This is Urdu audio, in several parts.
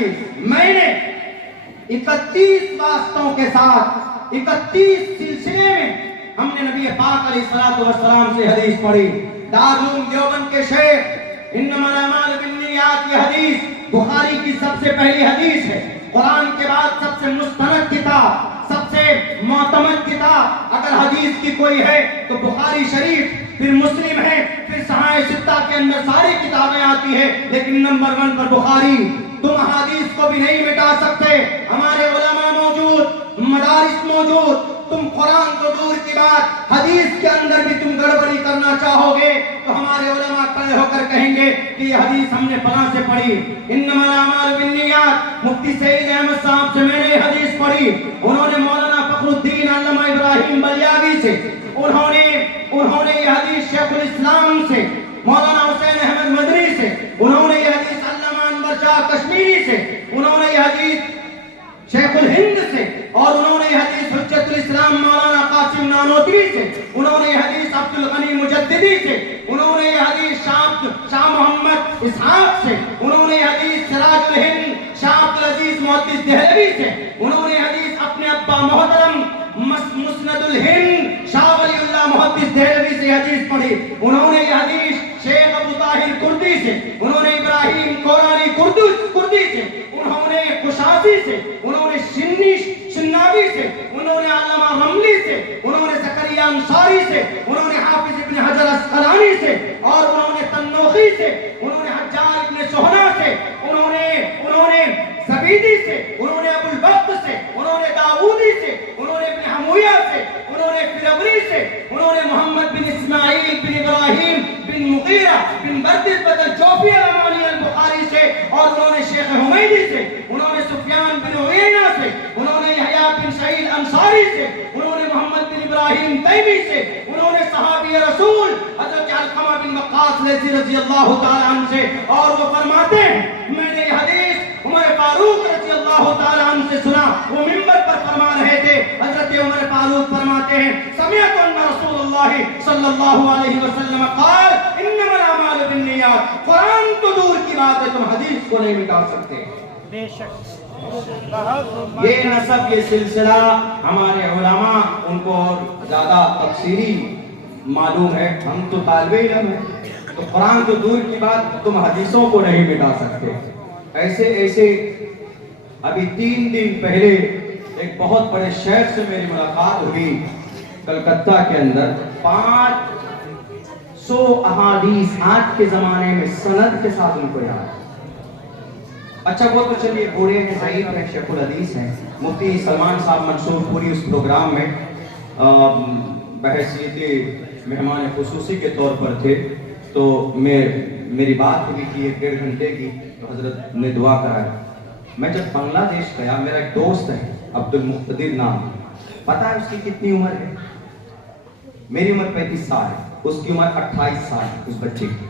حدیث میں نے 31 واسطوں کے ساتھ 31 سلسلے میں ہم نے نبی پاک علیہ الصلوۃ والسلام سے حدیث پڑھی. دارالعلوم دیوبند کے شیخ انما الاعمال بالنیات، یہ حدیث بخاری کی سب سے پہلی حدیث ہے. قرآن کے بعد سب سے مستند کتاب، سب سے معتمد کتاب اگر حدیث کی کوئی ہے تو بخاری شریف، پھر مسلم ہے، پھر صحاح ستہ کے اندر ساری کتابیں آتی ہے، لیکن نمبر 1 پر بخاری. تم حدیث کو بھی نہیں مٹا سکتے. ہمارے علماء موجود، مدارس موجود. تم قرآن کو دور کی بات، حدیث کے اندر بھی تم گڑبڑی کرنا چاہو گے تو ہمارے علماء کھڑے ہو کر کہیں گے کہ یہ حدیث ہم نے فلاں سے پڑھی. انما الاعمال بالنیات، مفتی سعید احمد صاحب سے میں نے یہ حدیث پڑھی. انہوں نے مولانا فخر الدین علامہ ابراہیم بلیاوی سے، انہوں نے یہ حدیث شیخ الاسلام سے، مولانا حسین احمد مدنی سے، انہوں نے یہ حدیث علامہ انور شاہ کشمیری سے، انہوں نے یہ حدیث شیخ الہند سے، اور انہوں نے یہ حدیث حجت الاسلام مولانا قاسم نانوتوی سے، انہوں نے یہ حدیث عبد الغنی مجددی سے، انہوں نے یہ حدیث شاہ محمد اسحاق سے، انہوں نے یہ حدیث سراج الہند شاہ عبدالعزیز محدث دہلوی سے، انہوں نے یہ حدیث اپنے ابا محترم مسند الہند شاہ ولی اللہ محدث دہلوی سے حدیث پڑھی. انہوں نے یہ حدیث شیخ ابو طاہر کردی سے، انہوں نے ابراہیم کورانی کردی سے، انہوں نے کشافی سے، انہوں نے شناوی سے، انہوں نے علامہ رملی سے، انہوں نے زکریا انصاری سے، انہوں نے حافظ ابن حجر اسقلانی سے، اور انہوں نے تنوخی سے، انہوں نے حجاج ابن سہنا سے، انہوں نے زبیدی سے، انہوں نے ابو البخت سے، انہوں نے داؤدی سے، انہوں نے ابن حمویہ سے، انہوں نے فربری سے، انہوں نے محمد بن اسماعیل بن ابراہیم بن مغیرہ بن بردس بدر جوفی الامانی البخاری سے، اور انہوں نے شیخ حمیدی سے، انہوں نے سفیان بن عیینہ سے، انہوں نے یحییٰ بن سعید انصاری سے، انہوں نے محمد بن ابراہیم تیمی سے، انہوں نے صحابی رسول حضرت علقمہ بن وقاص لیثی رضی اللہ تعالی عنہ سے، اور وہ فرماتے ہیں میں نے یہ حدیث عمر فاروق رضی اللہ تعالی عنہ سے سنا. وہ منبر پر فرما رہے تھے. حضرت عمر فاروق فرماتے ہیں سمعت ان رسول اللہ صلی اللہ علیہ وسلم قال انما الاعمال بالنیات. قرآن تو دور کی بات ہے، تم حدیث کو نہیں مٹا سکتے. بے شک یہ نسب، یہ سلسلہ ہمارے علماء ان کو اور زیادہ تفصیلی معلوم ہے. ہم تو طالب علم ہیں، تو قرآن تو دور کی بات، تم حدیثوں کو نہیں مٹا سکتے. ایسے ابھی 3 دن پہلے ایک بہت بڑے شیخ سے میری ملاقات ہوئی کلکتہ کے اندر. 500 احادیث آج کے زمانے میں سند کے ساتھ ان کو یاد. اچھا وہ تو چلیے بوڑھے ہیں، ضعیف ہیں، شیخ الحدیث ہیں. مفتی سلمان صاحب منصور پوری اس پروگرام میں بحیثیت مہمان خصوصی کے طور پر تھے، تو میری بات ہوئی تھی 1.5 گھنٹے کی، تو حضرت نے دعا کرایا. میں جب بنگلہ دیش گیا، میرا ایک دوست ہے عبد المقتدر نام، پتہ ہے اس کی کتنی عمر ہے؟ میری عمر 35 سال ہے، اس کی عمر 28 سال ہے. اس بچے کی،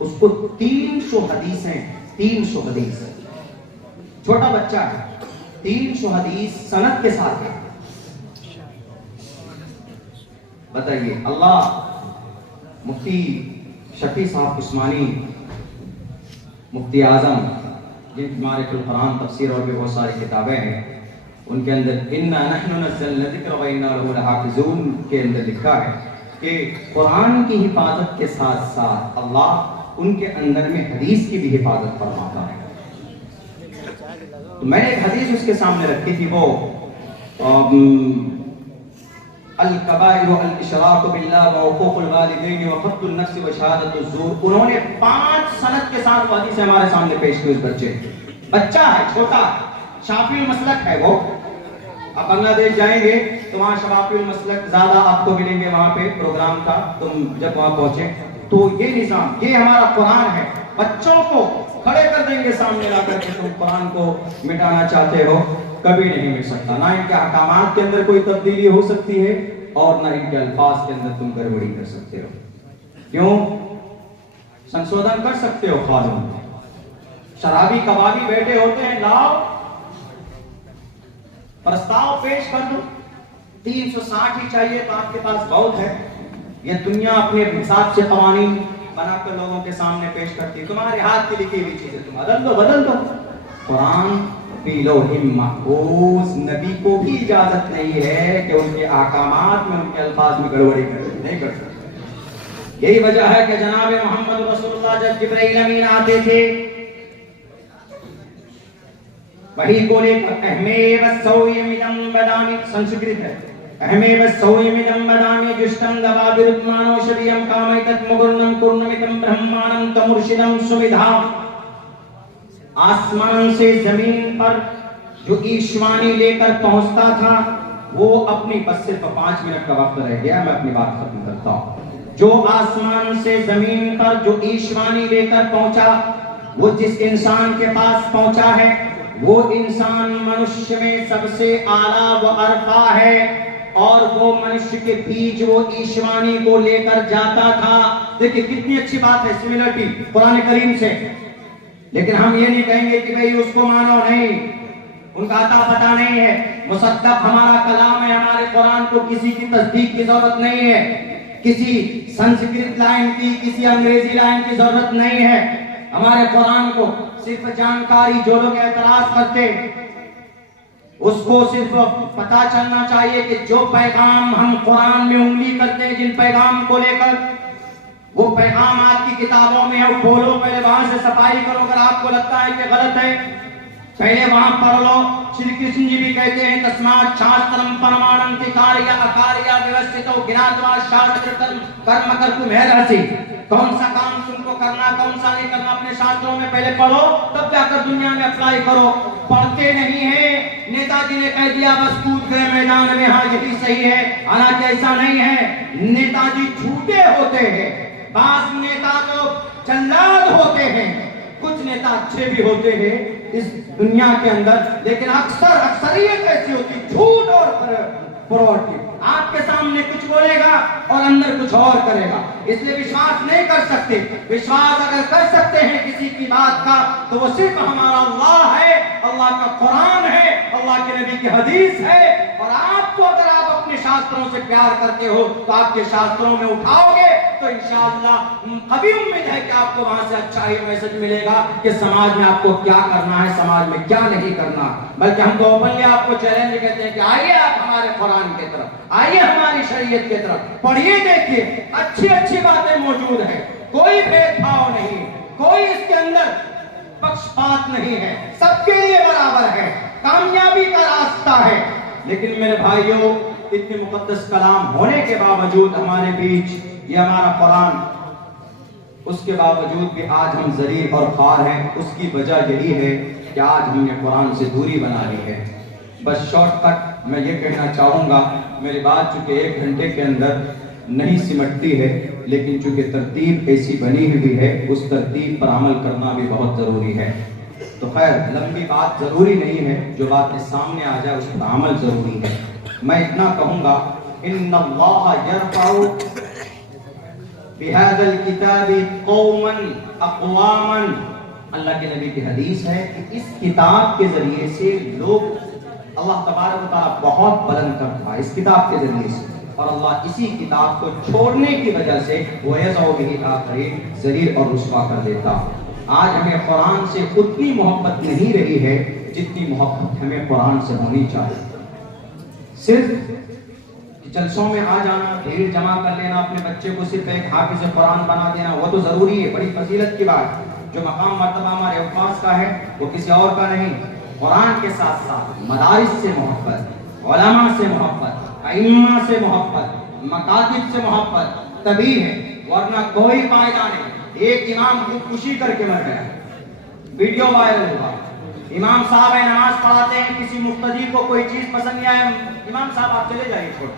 اس کو 300 حدیثیں، 300 حدیث، چھوٹا بچہ ہے، 300 حدیث سند کے ساتھ ہے. بتائیے. اللہ مفتی شفیع صاحب عثمانی، مفتی اعظم، جن معارف القرآن تفسیر اور بھی بہت ساری کتابیں ہیں، ان کے اندر انا نحن نزلنا الذکر و انا لہ لحافظون کے اندر لکھا ہے کہ قرآن کی حفاظت کے ساتھ ساتھ اللہ ان کے اندر میں حدیث کی بھی حفاظت فرماتا ہے. تو میں نے ایک حدیث اس کے سامنے رکھی تھی، وہ الکبائر الاشراک باللہ وعقوق الوالدین وقتل النفس وشہادۃ الزور. انہوں نے 5 سند کے ساتھ وہ حدیث ہمارے سامنے پیش کی. اس بچہ ہے، چھوٹا، شافعی المسلک ہے. وہ آپ بنگلہ دیش جائیں گے تو وہاں شافعی المسلک زیادہ آپ کو ملیں گے وہاں پہ پروگرام کا. تم جب وہاں پہنچے تو یہ نظام، یہ ہمارا قرآن ہے. بچوں کو کھڑے کر دیں گے سامنے لا کر کے تم قرآن کو مٹانا چاہتے ہو، کبھی نہیں مٹ سکتا. نہ ان کے احکامات کے اندر کوئی تبدیلی ہو سکتی ہے، اور نہ ان کے الفاظ کے اندر تم گڑبڑی کر سکتے ہو. کیوں؟ سنشودھن کر سکتے ہو قانون. شرابی کبابی بیٹھے ہوتے ہیں، لاؤ پرستاؤ پیش کر دو، 360 ہی چاہیے تو آپ کے پاس بہت ہے. یہ دنیا اپنے حساب سے قوانین بنا کر لوگوں کے سامنے پیش کرتی ہے. تمہارے ہاتھ کی لکھی ہوئی چیزیں تم بدل دو. قرآن فی لوح محفوظ. نبی کو بھی اجازت نہیں ہے کہ ان کے احکامات میں ان کے الفاظ میں گڑبڑی نہیں کر سکتے. یہی وجہ ہے کہ جناب محمد رسول اللہ جب جبرائیل امین آتے تھے وہی کو لے کر احمیب السوئی مدم بدامی سنسکرت ہے احمیب السوئی مدم بدامی جشتم دبابر اتمانو شدیم کامیتت مگرنم کرنمتم برہمانم تمرشدم سمدھا. آسمان سے زمین پر جو ایشوانی لے کر پہنچتا تھا وہ اپنی بس صرف 5 منٹ کا وقت رہ گیا, میں اپنی بات ختم کرتا ہوں. جو آسمان سے زمین پر جو ایشوانی لے کر پہنچا وہ جس انسان کے پاس پہنچا ہے وہ انسان منشیہ میں سب سے اعلیٰ و ارفع ہے اور وہ منشیہ کے بیچ وہ ایشوانی کو لے کر جاتا تھا. دیکھیں کتنی اچھی بات ہے سملرٹی قرآن کریم سے. لیکن ہم یہ نہیں کہیں گے کہ بھئی اس کو مانو, نہیں, ان کا عطا پتہ نہیں ہے. مصدق ہمارا کلام ہے, ہمارے قرآن کو کسی کی تصدیق کی ضرورت نہیں ہے, کسی سنسکرت لائن کی, کسی انگریزی لائن کی ضرورت نہیں ہے. ہمارے قرآن کو صرف جانکاری, جو لوگ اعتراض کرتے اس کو صرف پتہ چلنا چاہیے کہ جو پیغام ہم قرآن میں انگلی کرتے ہیں جن پیغام کو لے کر وہ پیغام آپ کی کتابوں میں ہے, کھولو, پہلے وہاں سے صفائی کرو. اگر آپ کو لگتا ہے کہ غلط ہے پہلے وہاں پڑھ لو. شری کرشن جی بھی کہتے ہیں تسمات شاسترم پرمانم تکاریا اکاریا ویوستھتو گناتوا شاستر کرم کرتم ہیرہسی. کون سا کام تم کو کرنا کون سا نہیں کرنا اپنے شاستروں میں پہلے پڑھو, تب جا کر دنیا میں اپلائی کرو. پڑھتے نہیں ہیں. نیتا جی نے کہہ دیا بس کود گئے میدان میں, ہاں یہی صحیح ہے, حالانکہ ایسا نہیں ہے. نیتا جی جھوٹے ہوتے ہیں, بعض نیتا تو جلاد ہوتے ہیں, کچھ نیتا اچھے بھی ہوتے ہیں اس دنیا کے اندر, لیکن اکثریت ایسی ہوتی جھوٹ اور فراڈ کی. آپ کے سامنے کچھ بولے گا اور اندر کچھ اور کرے گا. اس لیے وشواس نہیں کر سکتے. وشواس اگر کر سکتے ہیں کسی کی بات کا تو وہ صرف ہمارا اللہ ہے, اللہ کا قرآن ہے, اللہ کے نبی کی حدیث ہے. اور آپ کو اگر آپ اپنے شاستروں سے پیار کرتے ہو تو آپ کے شاستروں میں اٹھاؤ گے تو انشاءاللہ کبھی امید ہے کہ آپ کو وہاں سے اچھا ہی میسج ملے گا کہ سماج میں آپ کو کیا کرنا ہے, سماج میں کیا نہیں کرنا. بلکہ ہم تو اوپنلی آپ کو چیلنج کہتے ہیں کہ آئیے آپ ہمارے قرآن کی طرف, آئیے ہماری شریعت کی طرف, پڑھیے دیکھیے اچھی اچھی باتیں موجود ہیں, کوئی بھید بھاؤ نہیں, کوئی اس کے اندر پکشپات نہیں ہے, سب کے لیے برابر ہے, کامیابی کا راستہ ہے. لیکن میرے بھائیوں اتنے مقدس کلام ہونے کے باوجود ہمارے بیچ یہ ہمارا قرآن, اس کے باوجود بھی آج ہم ذلیل اور خوار ہیں. اس کی وجہ یہی ہے کہ آج ہم نے قرآن سے دوری بنا لی ہے. بس شارٹ کٹ میں یہ کہنا چاہوں گا, میری بات چونکہ 1 گھنٹے کے اندر نہیں سمٹتی ہے, لیکن چونکہ ترتیب ایسی بنی ہوئی ہے اس ترتیب پر عمل کرنا بھی بہت ضروری ہے. تو خیر لمبی بات ضروری نہیں ہے, جو باتیں سامنے آ جائے اس پر عمل ضروری ہے. میں اتنا کہوں گا ان اللہ یرفع بہذا الکتاب قوما اقواما. اللہ کے نبی کی حدیث ہے کہ اس کتاب کے ذریعے سے لوگ اللہ تبارک و تعالیٰ بہت بلند کرتا ہے اس کتاب کے ذریعے سے, اور اللہ اسی کتاب کو چھوڑنے کی وجہ سے وَيَضَعُ بِهِ الْآخَرِينَ ذلیل اور رسوا کر دیتا. آج ہمیں قرآن سے اتنی محبت نہیں رہی ہے جتنی محبت ہمیں قرآن سے ہونی چاہیے. صرف جلسوں میں آ جانا, بھیڑ جمع کر لینا, اپنے بچے کو صرف ایک حافظ قرآن بنا دینا, وہ تو ضروری ہے, بڑی فضیلت کی بات. جو مقام مرتبہ ہمارے اوقاف کا ہے وہ کسی اور کا نہیں. قرآن کے ساتھ ساتھ مدارس سے محبت, علماء سے محبت, ائمہ سے محبت, مکاتب سے محبت تبھی ہے, ورنہ کوئی فائدہ نہیں. ایک امام خودکشی کر کے مر گیا, ویڈیو وائرل ہوا. امام صاحب ہے, نماز پڑھاتے ہیں, کسی مقتدی کو کوئی چیز پسند نہیں آیا, امام صاحب آپ چلے جائیے, چھوڑ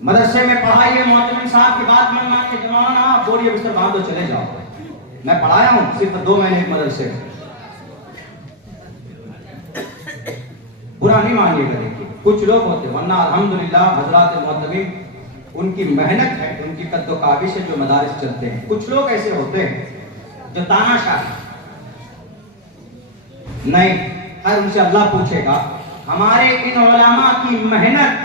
مدرسے میں پڑھائیے, معتمد صاحب کی بات من مان کے جوان آپ بوریے بستر باندھو چلے جاؤ. میں پڑھایا ہوں صرف 2 مہینے ایک مدرسے میں, برا نہیں مانیے گا. دیکھیے کچھ لوگ ہوتے, ورنہ الحمدللہ حضرات معتمد ان کی محنت ہے, ان کی قد و کاوش ہے جو مدارس چلتے ہیں. کچھ لوگ ایسے ہوتے ہیں جو تانا شاہی نہیں, خیر ان سے اللہ پوچھے گا. ہمارے ان علماء کی محنت